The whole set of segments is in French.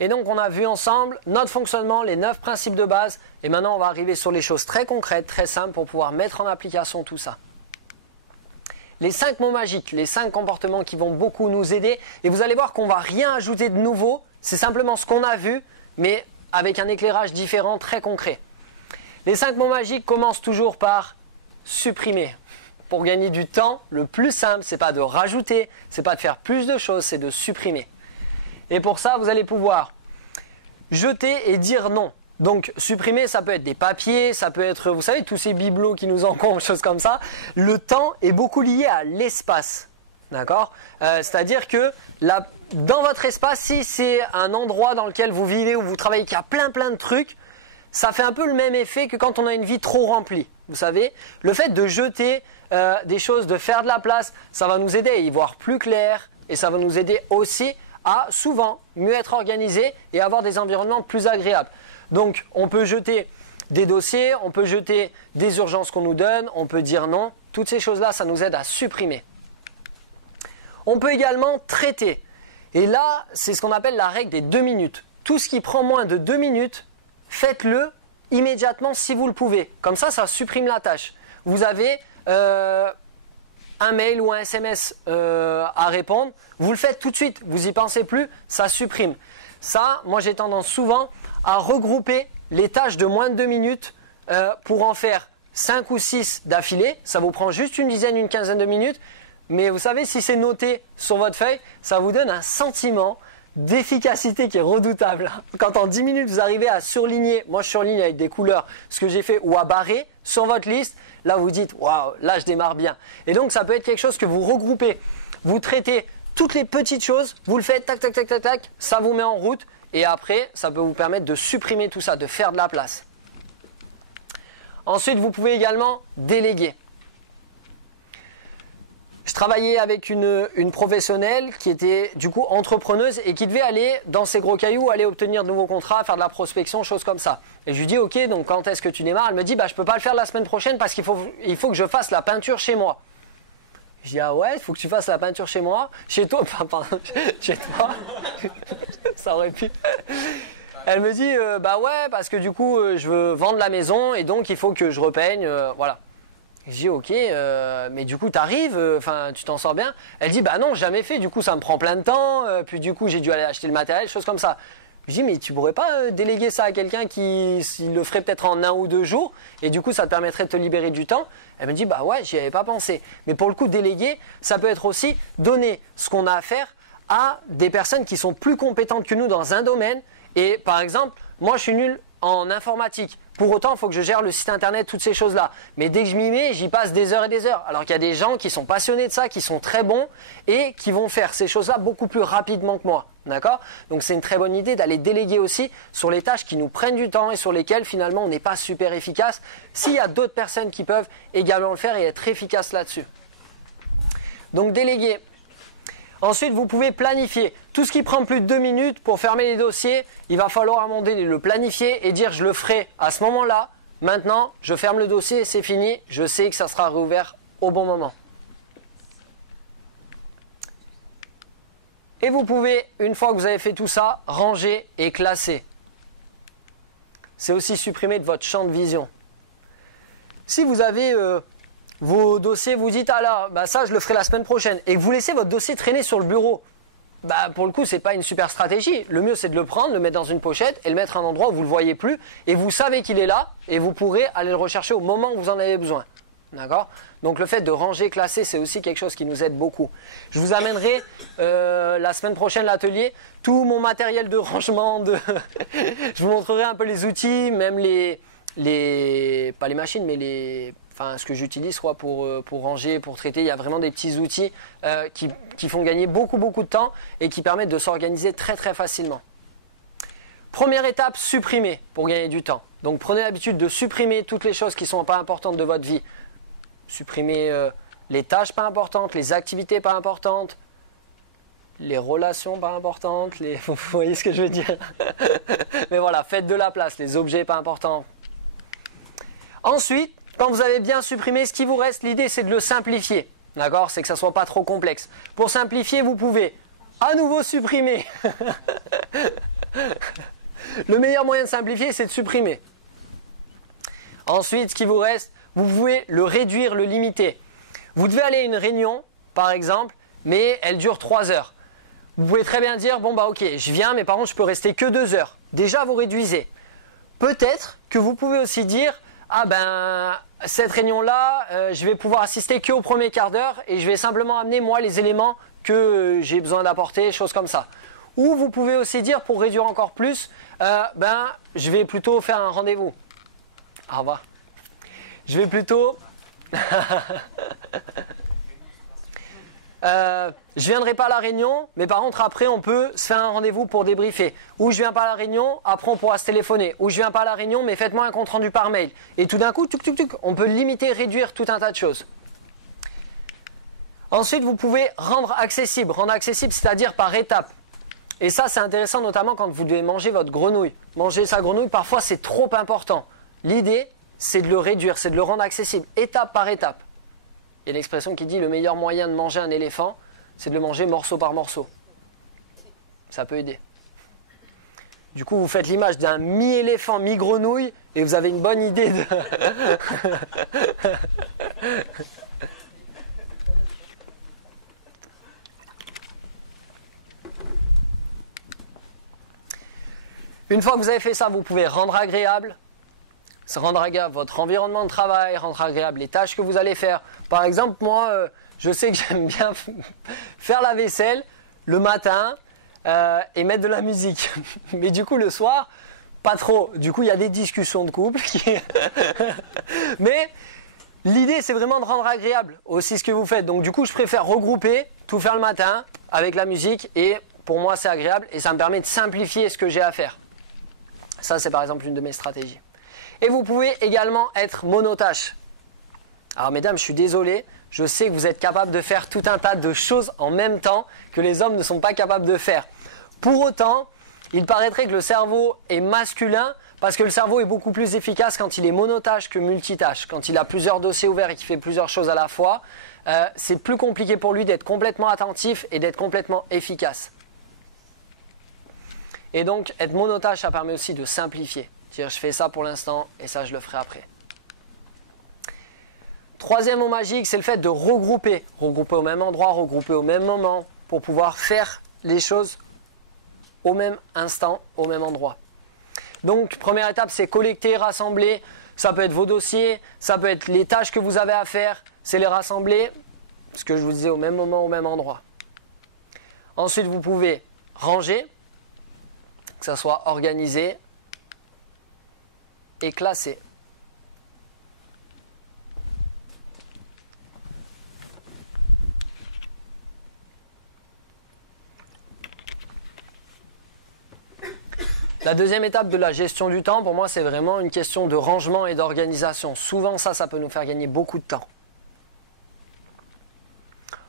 Et donc on a vu ensemble notre fonctionnement, les 9 principes de base. Et maintenant on va arriver sur les choses très concrètes, très simples pour pouvoir mettre en application tout ça. Les 5 mots magiques, les 5 comportements qui vont beaucoup nous aider. Et vous allez voir qu'on ne va rien ajouter de nouveau. C'est simplement ce qu'on a vu, mais avec un éclairage différent, très concret. Les 5 mots magiques commencent toujours par supprimer. Pour gagner du temps, le plus simple, c'est pas de rajouter, c'est pas de faire plus de choses, c'est de supprimer. Et pour ça, vous allez pouvoir jeter et dire non. Donc supprimer, ça peut être des papiers, ça peut être, vous savez, tous ces bibelots qui nous encombrent, choses comme ça. Le temps est beaucoup lié à l'espace. D'accord ? C'est-à-dire que dans votre espace, si c'est un endroit dans lequel vous vivez, où vous travaillez, qu'il y a plein de trucs, ça fait un peu le même effet que quand on a une vie trop remplie. Vous savez, le fait de jeter des choses, de faire de la place, ça va nous aider à y voir plus clair et ça va nous aider aussi à souvent mieux être organisé et avoir des environnements plus agréables. Donc, on peut jeter des dossiers, on peut jeter des urgences qu'on nous donne, on peut dire non. Toutes ces choses-là, ça nous aide à supprimer. On peut également traiter. Et là, c'est ce qu'on appelle la règle des 2 minutes. Tout ce qui prend moins de 2 minutes, faites-le immédiatement si vous le pouvez. Comme ça supprime la tâche. Vous avez un mail ou un SMS à répondre, vous le faites tout de suite, vous n'y pensez plus, ça supprime. Ça, moi j'ai tendance souvent à regrouper les tâches de moins de 2 minutes pour en faire 5 ou 6 d'affilée. Ça vous prend juste une dizaine, une quinzaine de minutes. Mais vous savez, si c'est noté sur votre feuille, ça vous donne un sentiment d'efficacité qui est redoutable. Quand en 10 minutes vous arrivez à surligner, moi je surligne avec des couleurs ce que j'ai fait, ou à barrer sur votre liste, là vous dites waouh, là je démarre bien. Et donc ça peut être quelque chose que vous regroupez, vous traitez toutes les petites choses, vous le faites tac tac tac tac tac, ça vous met en route et après ça peut vous permettre de supprimer tout ça, de faire de la place. Ensuite vous pouvez également déléguer. Je travaillais avec une professionnelle qui était du coup entrepreneuse et qui devait aller dans ses gros cailloux, aller obtenir de nouveaux contrats, faire de la prospection, choses comme ça. Et je lui dis ok, donc quand est-ce que tu démarres? Elle me dit je peux pas le faire la semaine prochaine parce qu'il faut que je fasse la peinture chez moi. Je dis ah ouais, il faut que tu fasses la peinture chez moi, chez toi, pardon, chez toi. Ça aurait pu. Elle me dit ouais parce que du coup je veux vendre la maison et donc il faut que je repeigne, voilà. Je dis ok, mais du coup t'arrives, tu t'en sors bien. Elle dit non, jamais fait, du coup ça me prend plein de temps, puis du coup j'ai dû aller acheter le matériel, choses comme ça. Je dis mais tu pourrais pas déléguer ça à quelqu'un qui le ferait peut-être en 1 ou 2 jours, et du coup ça te permettrait de te libérer du temps. Elle me dit ouais, j'y avais pas pensé. Mais pour le coup déléguer, ça peut être aussi donner ce qu'on a à faire à des personnes qui sont plus compétentes que nous dans un domaine. Et par exemple, moi je suis nul en informatique. Pour autant, il faut que je gère le site internet, toutes ces choses-là. Mais dès que je m'y mets, j'y passe des heures et des heures. Alors qu'il y a des gens qui sont passionnés de ça, qui sont très bons et qui vont faire ces choses-là beaucoup plus rapidement que moi. D'accord ? Donc c'est une très bonne idée d'aller déléguer aussi sur les tâches qui nous prennent du temps et sur lesquelles finalement on n'est pas super efficace. S'il y a d'autres personnes qui peuvent également le faire et être efficaces là-dessus. Donc déléguer. Ensuite, vous pouvez planifier. Tout ce qui prend plus de 2 minutes pour fermer les dossiers, il va falloir à un moment donné le planifier et dire je le ferai à ce moment-là. Maintenant, je ferme le dossier et c'est fini. Je sais que ça sera réouvert au bon moment. Et vous pouvez, une fois que vous avez fait tout ça, ranger et classer. C'est aussi supprimer de votre champ de vision. Si vous avez vos dossiers, vous dites ça je le ferai la semaine prochaine, et que vous laissez votre dossier traîner sur le bureau, pour le coup c'est pas une super stratégie. Le mieux c'est de le prendre, le mettre dans une pochette et le mettre à un endroit où vous le voyez plus et vous savez qu'il est là et vous pourrez aller le rechercher au moment où vous en avez besoin. D'accord ? Donc le fait de ranger, classer, c'est aussi quelque chose qui nous aide beaucoup. Je vous amènerai la semaine prochaine l'atelier, tout mon matériel de rangement, je vous montrerai un peu les outils, même pas les machines, mais ce que j'utilise pour ranger, pour traiter. Il y a vraiment des petits outils qui font gagner beaucoup de temps et qui permettent de s'organiser très très facilement. Première étape, supprimer pour gagner du temps. Donc prenez l'habitude de supprimer toutes les choses qui ne sont pas importantes de votre vie. Supprimez les tâches pas importantes, les activités pas importantes, les relations pas importantes, vous voyez ce que je veux dire. Mais voilà, faites de la place, les objets pas importants. Ensuite, quand vous avez bien supprimé ce qui vous reste, l'idée c'est de le simplifier. D'accord ? C'est que ça ne soit pas trop complexe. Pour simplifier, vous pouvez à nouveau supprimer. Le meilleur moyen de simplifier, c'est de supprimer. Ensuite, ce qui vous reste, vous pouvez le réduire, le limiter. Vous devez aller à une réunion, par exemple, mais elle dure 3 heures. Vous pouvez très bien dire, bon bah ok, je viens, mais par contre je peux rester que 2 heures. Déjà vous réduisez. Peut-être que vous pouvez aussi dire, ah ben cette réunion-là, je vais pouvoir assister qu'au premier quart d'heure et je vais simplement amener moi les éléments que j'ai besoin d'apporter, choses comme ça. Ou vous pouvez aussi dire, pour réduire encore plus, je vais plutôt faire un rendez-vous. Au revoir. Je vais plutôt... je viendrai pas à la réunion, mais par contre après on peut se faire un rendez-vous pour débriefer. Ou je viens pas à la réunion, après on pourra se téléphoner. Ou je viens pas à la réunion, mais faites-moi un compte rendu par mail. Et tout d'un coup, on peut limiter, réduire tout un tas de choses. Ensuite, vous pouvez rendre accessible, c'est-à-dire par étapes. Et ça, c'est intéressant notamment quand vous devez manger votre grenouille. Manger sa grenouille, parfois c'est trop important. L'idée, c'est de le réduire, c'est de le rendre accessible, étape par étape. Il y a l'expression qui dit le meilleur moyen de manger un éléphant, c'est de le manger morceau par morceau. Ça peut aider. Du coup, vous faites l'image d'un mi-éléphant, mi-grenouille, et vous avez une bonne idée de... Une fois que vous avez fait ça, vous pouvez rendre agréable votre environnement de travail, rendre agréable les tâches que vous allez faire. Par exemple, moi, je sais que j'aime bien faire la vaisselle le matin et mettre de la musique. Mais du coup, le soir, pas trop. Du coup, il y a des discussions de couple. Mais l'idée, c'est vraiment de rendre agréable aussi ce que vous faites. Donc du coup, je préfère regrouper, tout faire le matin avec la musique. Et pour moi, c'est agréable et ça me permet de simplifier ce que j'ai à faire. Ça, c'est par exemple une de mes stratégies. Et vous pouvez également être monotâche. Alors mesdames, je suis désolé, je sais que vous êtes capables de faire tout un tas de choses en même temps que les hommes ne sont pas capables de faire. Pour autant, il paraîtrait que le cerveau est masculin parce que le cerveau est beaucoup plus efficace quand il est monotâche que multitâche. Quand il a plusieurs dossiers ouverts et qu'il fait plusieurs choses à la fois, c'est plus compliqué pour lui d'être complètement attentif et d'être complètement efficace. Et donc, être monotâche, ça permet aussi de simplifier. C'est-à-dire, je fais ça pour l'instant et ça, je le ferai après. Troisième mot magique, c'est le fait de regrouper. Regrouper au même endroit, regrouper au même moment pour pouvoir faire les choses au même instant, au même endroit. Donc, première étape, c'est collecter, rassembler. Ça peut être vos dossiers, ça peut être les tâches que vous avez à faire. C'est les rassembler, ce que je vous disais, au même moment, au même endroit. Ensuite, vous pouvez ranger, que ça soit organisé et classé. La deuxième étape de la gestion du temps, pour moi, c'est vraiment une question de rangement et d'organisation. Souvent, ça peut nous faire gagner beaucoup de temps.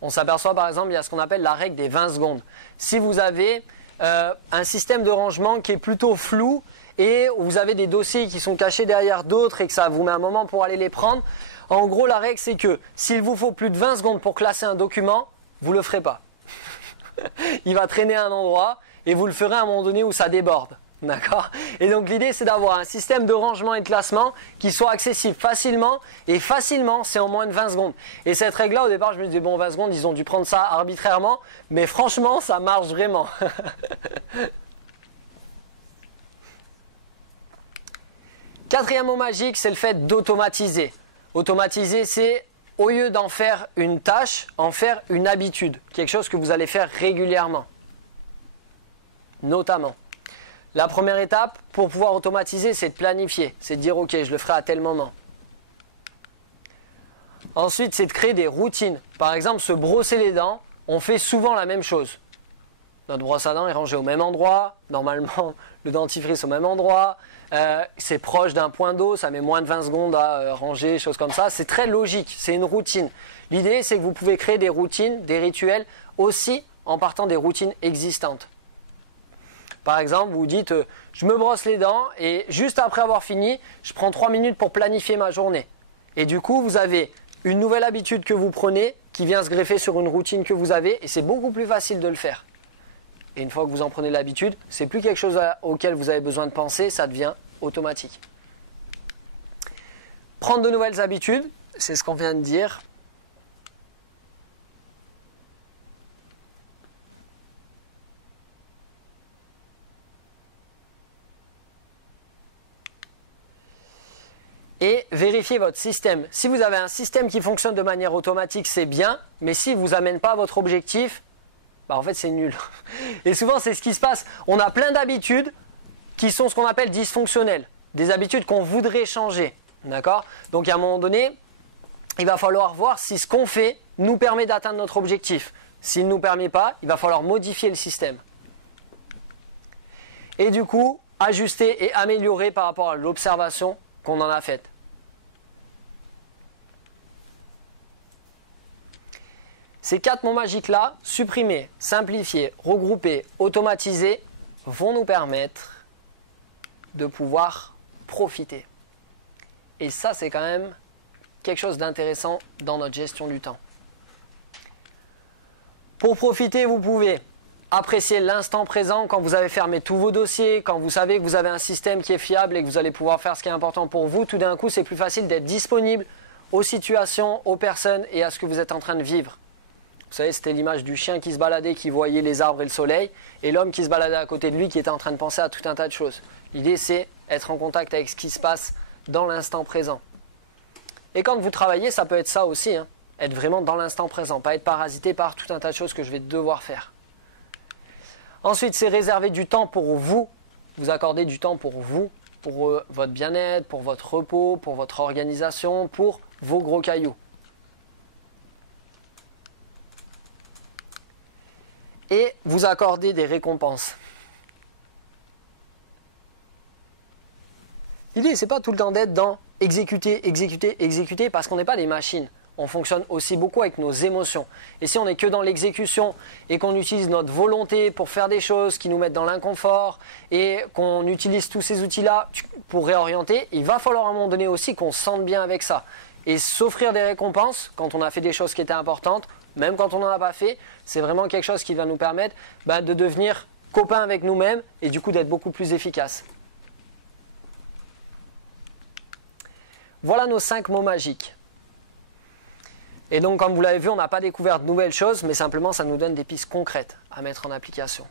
On s'aperçoit, par exemple, il y a ce qu'on appelle la règle des 20 secondes. Si vous avez un système de rangement qui est plutôt flou et où vous avez des dossiers qui sont cachés derrière d'autres et que ça vous met un moment pour aller les prendre, en gros, la règle, c'est que s'il vous faut plus de 20 secondes pour classer un document, vous ne le ferez pas. Il va traîner à un endroit et vous le ferez à un moment donné où ça déborde. D'accord ? Et donc l'idée, c'est d'avoir un système de rangement et de classement qui soit accessible facilement, et facilement, c'est en moins de 20 secondes. Et cette règle-là, au départ, je me disais, bon, 20 secondes, ils ont dû prendre ça arbitrairement, mais franchement, ça marche vraiment. Quatrième mot magique, c'est le fait d'automatiser. Automatiser, c'est, au lieu d'en faire une tâche, en faire une habitude, quelque chose que vous allez faire régulièrement. Notamment. La première étape, pour pouvoir automatiser, c'est de planifier. C'est de dire, ok, je le ferai à tel moment. Ensuite, c'est de créer des routines. Par exemple, se brosser les dents, on fait souvent la même chose. Notre brosse à dents est rangée au même endroit. Normalement, le dentifrice au même endroit. C'est proche d'un point d'eau, ça met moins de 20 secondes à ranger, choses comme ça. C'est très logique, c'est une routine. L'idée, c'est que vous pouvez créer des routines, des rituels, aussi en partant des routines existantes. Par exemple, vous dites, je me brosse les dents et juste après avoir fini, je prends 3 minutes pour planifier ma journée. Et du coup, vous avez une nouvelle habitude que vous prenez qui vient se greffer sur une routine que vous avez et c'est beaucoup plus facile de le faire. Et une fois que vous en prenez l'habitude, c'est plus quelque chose auquel vous avez besoin de penser, ça devient automatique. Prendre de nouvelles habitudes, c'est ce qu'on vient de dire. Et vérifiez votre système. Si vous avez un système qui fonctionne de manière automatique, c'est bien, mais s'il ne vous amène pas à votre objectif, bah en fait c'est nul. Et souvent c'est ce qui se passe. On a plein d'habitudes qui sont ce qu'on appelle dysfonctionnelles. Des habitudes qu'on voudrait changer. D'accord ? Donc à un moment donné, il va falloir voir si ce qu'on fait nous permet d'atteindre notre objectif. S'il ne nous permet pas, il va falloir modifier le système. Et du coup, ajuster et améliorer par rapport à l'observation qu'on en a faite. Ces 4 mots magiques-là, supprimer, simplifier, regrouper, automatiser, vont nous permettre de pouvoir profiter. Et ça, c'est quand même quelque chose d'intéressant dans notre gestion du temps. Pour profiter, vous pouvez apprécier l'instant présent quand vous avez fermé tous vos dossiers, quand vous savez que vous avez un système qui est fiable et que vous allez pouvoir faire ce qui est important pour vous. Tout d'un coup, c'est plus facile d'être disponible aux situations, aux personnes et à ce que vous êtes en train de vivre. Vous savez, c'était l'image du chien qui se baladait, qui voyait les arbres et le soleil, et l'homme qui se baladait à côté de lui, qui était en train de penser à tout un tas de choses. L'idée, c'est être en contact avec ce qui se passe dans l'instant présent. Et quand vous travaillez, ça peut être ça aussi, hein, être vraiment dans l'instant présent, pas être parasité par tout un tas de choses que je vais devoir faire. Ensuite, c'est réserver du temps pour vous, vous accorder du temps pour vous, pour votre bien-être, pour votre repos, pour votre organisation, pour vos gros cailloux. Et vous accorder des récompenses. L'idée, c'est pas tout le temps d'être dans exécuter, exécuter, exécuter, parce qu'on n'est pas des machines. On fonctionne aussi beaucoup avec nos émotions. Et si on n'est que dans l'exécution et qu'on utilise notre volonté pour faire des choses qui nous mettent dans l'inconfort et qu'on utilise tous ces outils-là pour réorienter, il va falloir à un moment donné aussi qu'on se sente bien avec ça. Et s'offrir des récompenses quand on a fait des choses qui étaient importantes, même quand on n'en a pas fait, c'est vraiment quelque chose qui va nous permettre de devenir copains avec nous-mêmes et du coup d'être beaucoup plus efficaces. Voilà nos 5 mots magiques. Et donc, comme vous l'avez vu, on n'a pas découvert de nouvelles choses, mais simplement ça nous donne des pistes concrètes à mettre en application.